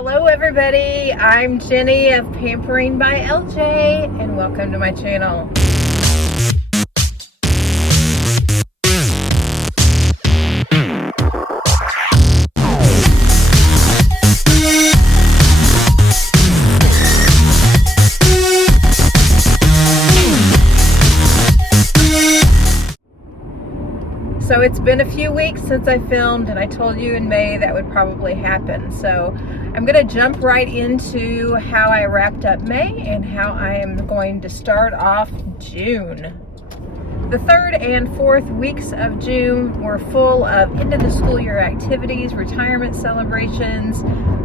Hello everybody, I'm Jenny of Pampering by LJ and welcome to my channel. So it's been a few weeks since I filmed, and I told you in May that would probably happen. So I'm gonna jump right into how I wrapped up May and how I am going to start off June. The third and fourth weeks of June were full of end of the school year activities, retirement celebrations,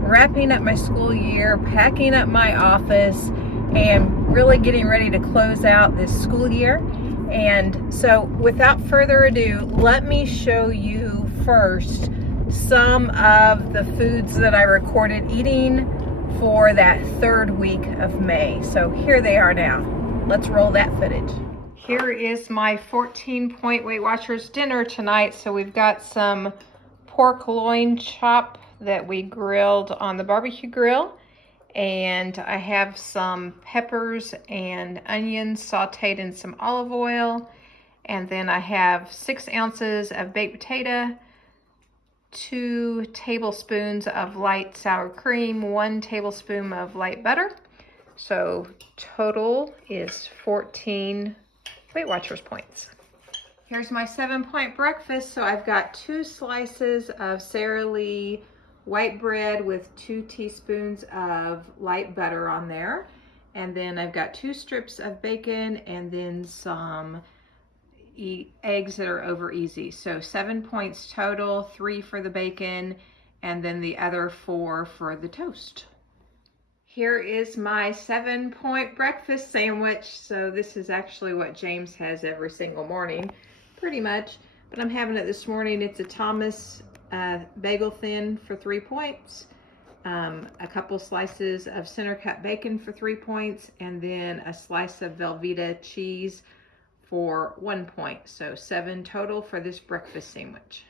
wrapping up my school year, packing up my office, and really getting ready to close out this school year. And so without further ado, let me show you first some of the foods that I recorded eating for that third week of May. So here they are now. Let's roll that footage. Here is my 14-point Weight Watchers dinner tonight. So we've got some pork loin chop that we grilled on the barbecue grill. And I have some peppers and onions sauteed in some olive oil. And then I have 6 ounces of baked potato, 2 tablespoons of light sour cream, 1 tablespoon of light butter. So total is 14 Weight Watchers points. Here's my 7-point breakfast. So I've got 2 slices of Sara Lee white bread with 2 teaspoons of light butter on there. And then I've got 2 strips of bacon and then some eggs that are over easy. So 7 points total, 3 for the bacon, and then the other 4 for the toast. Here is my 7-point breakfast sandwich. So this is actually what James has every single morning, pretty much. But I'm having it this morning. It's a Thomas bagel thin for 3 points, a couple slices of center cut bacon for 3 points, and then a slice of Velveeta cheese for 1 point. So 7 total for this breakfast sandwich.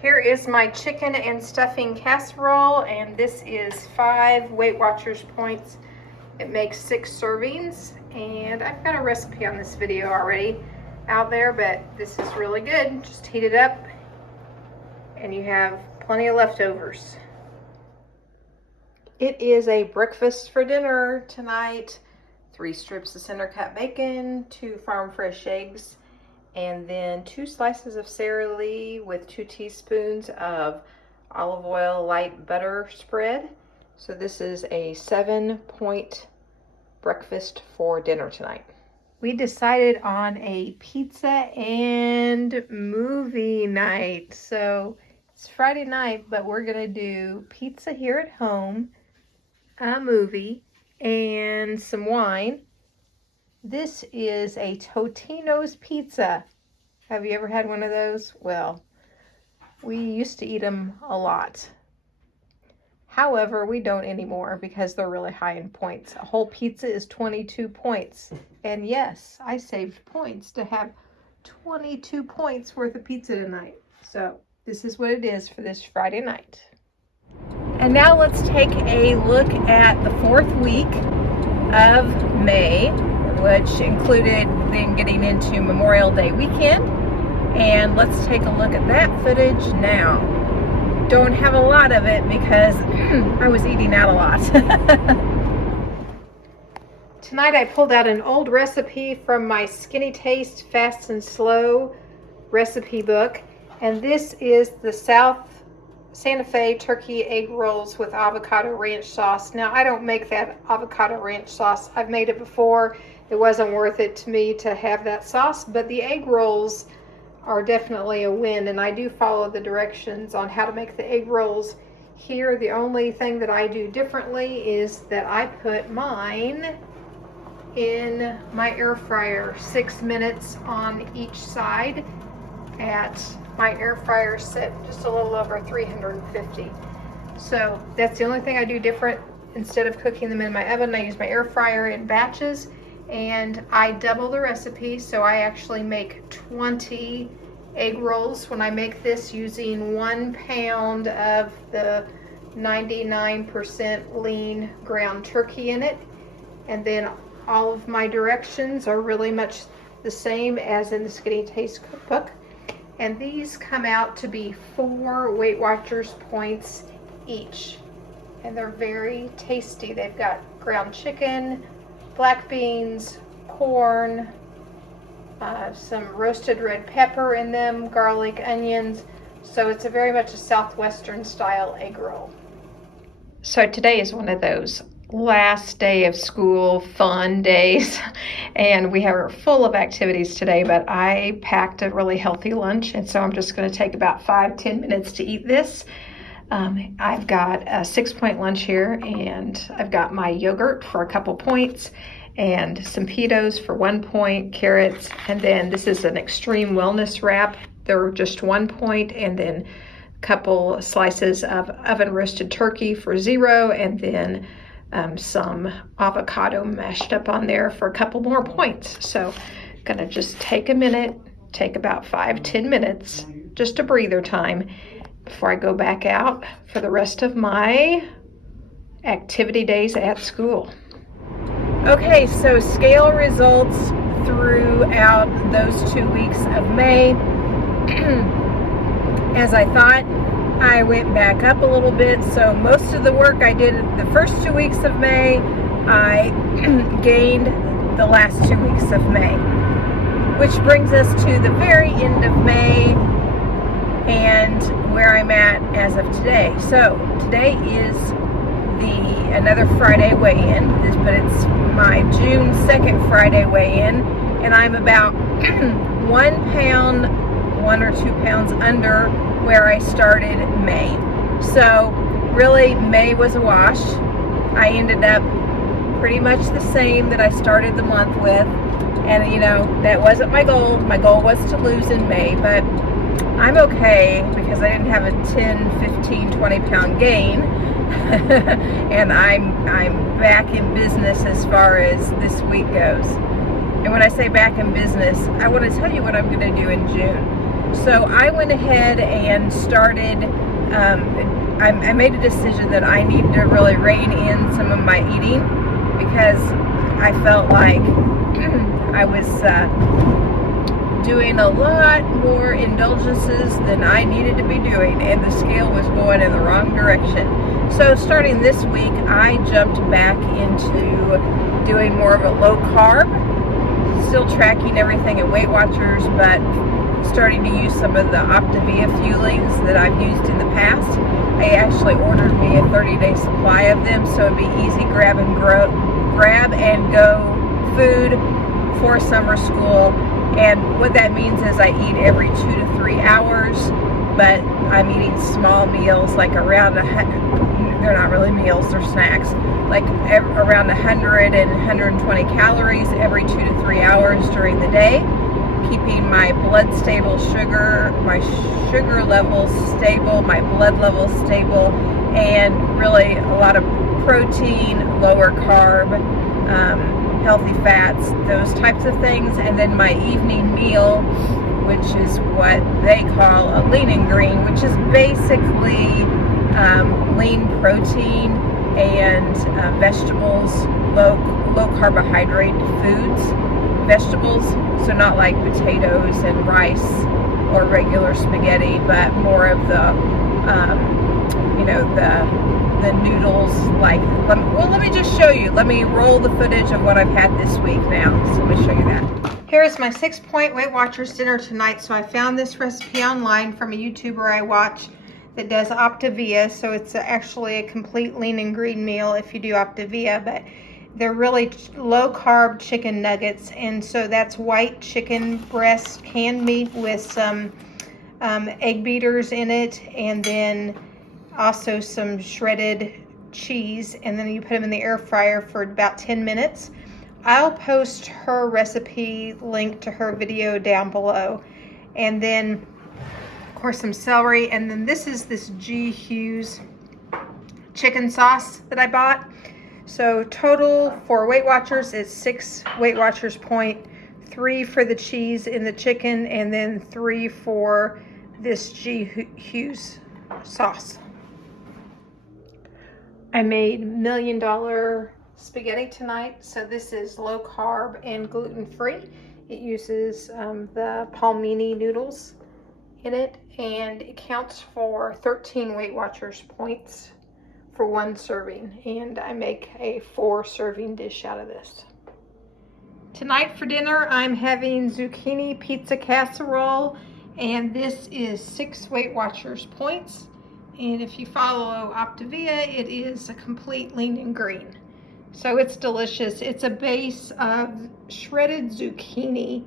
Here is my chicken and stuffing casserole, and this is 5 Weight Watchers points. It makes 6 servings, and I've got a recipe on this video already out there, but this is really good. Just heat it up and you have plenty of leftovers. It is a breakfast for dinner tonight. 3 strips of center cut bacon, 2 farm fresh eggs, and then 2 slices of Sara Lee with 2 teaspoons of olive oil light butter spread. So this is a 7-point breakfast for dinner tonight. We decided on a pizza and movie night. So it's Friday night, but we're gonna do pizza here at home, a movie, and some wine. This is a Totino's pizza. Have you ever had one of those? Well, we used to eat them a lot. However, we don't anymore because they're really high in points. A whole pizza is 22 points. And yes, I saved points to have 22 points worth of pizza tonight. So this is what it is for this Friday night. And now let's take a look at the 4th week of May, which included then getting into Memorial Day weekend. And let's take a look at that footage now. Don't have a lot of it because I was eating out a lot. Tonight I pulled out an old recipe from my Skinny Taste Fast and Slow recipe book. And this is the Santa Fe turkey egg rolls with avocado ranch sauce. Now, I don't make that avocado ranch sauce. I've made it before. It wasn't worth it to me to have that sauce, but the egg rolls are definitely a win, and I do follow the directions on how to make the egg rolls here. The only thing that I do differently is that I put mine in my air fryer, 6 minutes on each side at my air fryer set just a little over 350. So that's the only thing I do different. Instead of cooking them in my oven, I use my air fryer in batches, and I double the recipe. So I actually make 20 egg rolls when I make this, using 1 pound of the 99% lean ground turkey in it. And then all of my directions are really much the same as in the Skinny Taste cookbook. And these come out to be 4 Weight Watchers points each. And they're very tasty. They've got ground chicken, black beans, corn, some roasted red pepper in them, garlic, onions. So it's very much a Southwestern style egg roll. So today is one of those last day of school fun days, and we are full of activities today, but I packed a really healthy lunch, and so I'm just going to take about 5-10 minutes to eat this. I've got a 6-point lunch here, and I've got my yogurt for a couple points and some pitos for 1 point, carrots, and then this is an extreme wellness wrap. They're just 1 point, and then a couple slices of oven roasted turkey for 0, and then some avocado mashed up on there for a couple more points. So I'm gonna just take a minute, take about 5-10 minutes, just a breather time before I go back out for the rest of my activity days at school. Okay, so scale results throughout those 2 weeks of May. As I thought, I went back up a little bit, so most of the work I did the first 2 weeks of May, I gained the last 2 weeks of May. Which brings us to the very end of May and where I'm at as of today. So today is another Friday weigh-in, but it's my June 2nd Friday weigh-in, and I'm about 1 or 2 pounds under where I started May. So really May was a wash. I ended up pretty much the same that I started the month with, and you know, that wasn't my goal. My goal was to lose in May, but I'm okay because I didn't have a 10, 15, 20 pound gain. And I'm back in business as far as this week goes. And when I say back in business, I want to tell you what I'm going to do in June. So I went ahead and started, I made a decision that I need to really rein in some of my eating because I felt like I was doing a lot more indulgences than I needed to be doing, and the scale was going in the wrong direction. So starting this week, I jumped back into doing more of a low carb, still tracking everything at Weight Watchers, but starting to use some of the Optavia fuelings that I've used in the past. I actually ordered me a 30-day supply of them, so it'd be easy grab and go food for summer school. And what that means is I eat every 2 to 3 hours, but I'm eating small meals, like around they're not really meals, they're snacks, like around 100 and 120 calories every 2 to 3 hours during the day, keeping my blood stable sugar, my sugar levels stable, my blood levels stable, and really a lot of protein, lower carb, healthy fats, those types of things. And then my evening meal, which is what they call a lean and green, which is basically lean protein and vegetables, low carbohydrate foods, vegetables, so not like potatoes and rice or regular spaghetti, but more of the the noodles. Like, let me just show you. Let me roll the footage of what I've had this week now. So let me show you that. Here is my 6-point Weight Watchers dinner tonight. So I found this recipe online from a YouTuber I watch that does Optavia. So it's actually a complete lean and green meal if you do Optavia, but they're really low carb chicken nuggets. And so that's white chicken breast canned meat with some egg beaters in it, and then also some shredded cheese, and then you put them in the air fryer for about 10 minutes. I'll post her recipe link to her video down below. And then of course some celery, and then this is this G. Hughes chicken sauce that I bought. So total for Weight Watchers is 6 Weight Watchers point, 3 for the cheese in the chicken, and then 3 for this G. Hughes sauce. I made $1 million spaghetti tonight. So this is low carb and gluten-free. It uses the palmini noodles in it, and it counts for 13 Weight Watchers points for one serving, and I make a 4-serving dish out of this. Tonight for dinner, I'm having zucchini pizza casserole, and this is 6 Weight Watchers points. And if you follow Optavia, it is a complete lean and green. So it's delicious. It's a base of shredded zucchini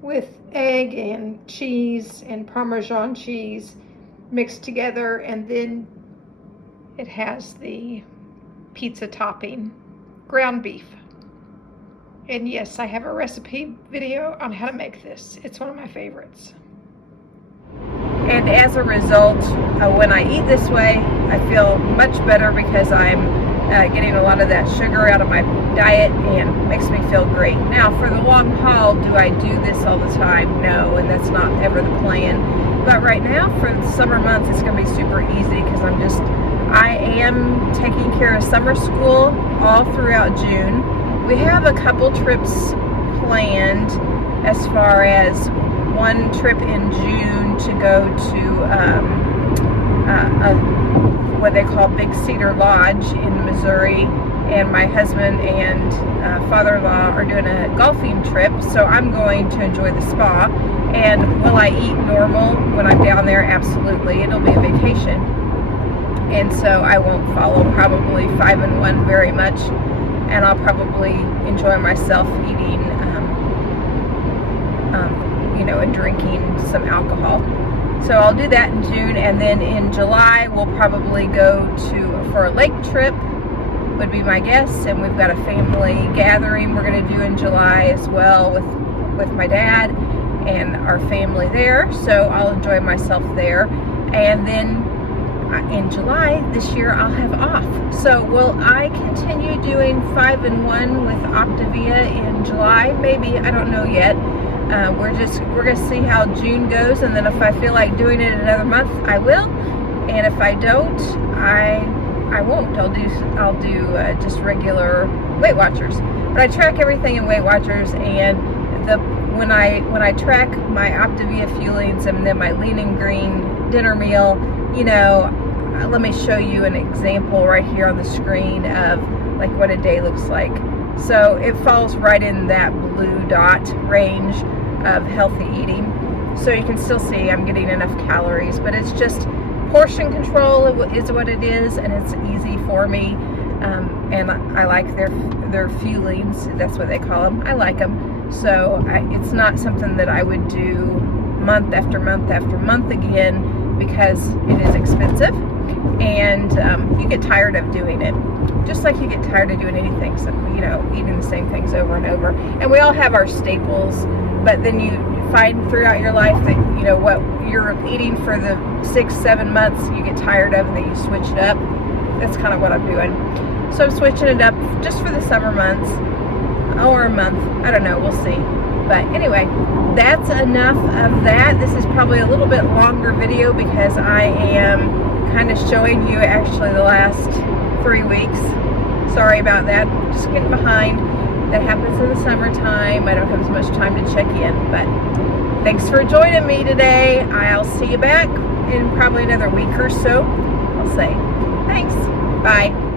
with egg and cheese and Parmesan cheese mixed together, and then it has the pizza topping, ground beef. And yes, I have a recipe video on how to make this. It's one of my favorites. And as a result, when I eat this way, I feel much better because I'm getting a lot of that sugar out of my diet and makes me feel great. Now, for the long haul, do I do this all the time? No, and that's not ever the plan. But right now, for the summer months, it's going to be super easy because I am taking care of summer school all throughout June. We have a couple trips planned, as far as one trip in June to go to what they call Big Cedar Lodge in Missouri, and my husband and father-in-law are doing a golfing trip, so I'm going to enjoy the spa. And will I eat normal when I'm down there? Absolutely. It'll be a vacation, and so I won't follow probably 5 and 1 very much, and I'll probably enjoy myself eating and drinking some alcohol. So I'll do that in June, and then in July we'll probably go for a lake trip, would be my guess, and we've got a family gathering we're going to do in July as well with my dad and our family there, so I'll enjoy myself there. And then in July this year I'll have off. So will I continue doing 5 and 1 with Optavia in July? Maybe, I don't know yet. We're gonna see how June goes, and then if I feel like doing it another month, I will. And if I don't, I won't. I'll do just regular Weight Watchers. But I track everything in Weight Watchers, and when I track my Optavia fuelings and then my lean and green dinner meal, let me show you an example right here on the screen of like what a day looks like. So it falls right in that blue dot range of healthy eating. So you can still see I'm getting enough calories, but it's just portion control is what it is, and it's easy for me. And I like their fuelings. That's what they call them. I like them. So it's not something that I would do month after month after month again, because it is expensive, and you get tired of doing it. Just like you get tired of doing anything, so, eating the same things over and over. And we all have our staples, but then you find throughout your life that, what you're eating for the 6-7 months, you get tired of, and then you switch it up. That's kind of what I'm doing. So I'm switching it up just for the summer months, or a month. I don't know, we'll see. But anyway, that's enough of that. This is probably a little bit longer video because I am kind of showing you actually the last 3 weeks. Sorry about that. Just getting behind. That happens in the summertime. I don't have as much time to check in, but thanks for joining me today. I'll see you back in probably another week or so. I'll say thanks. Bye.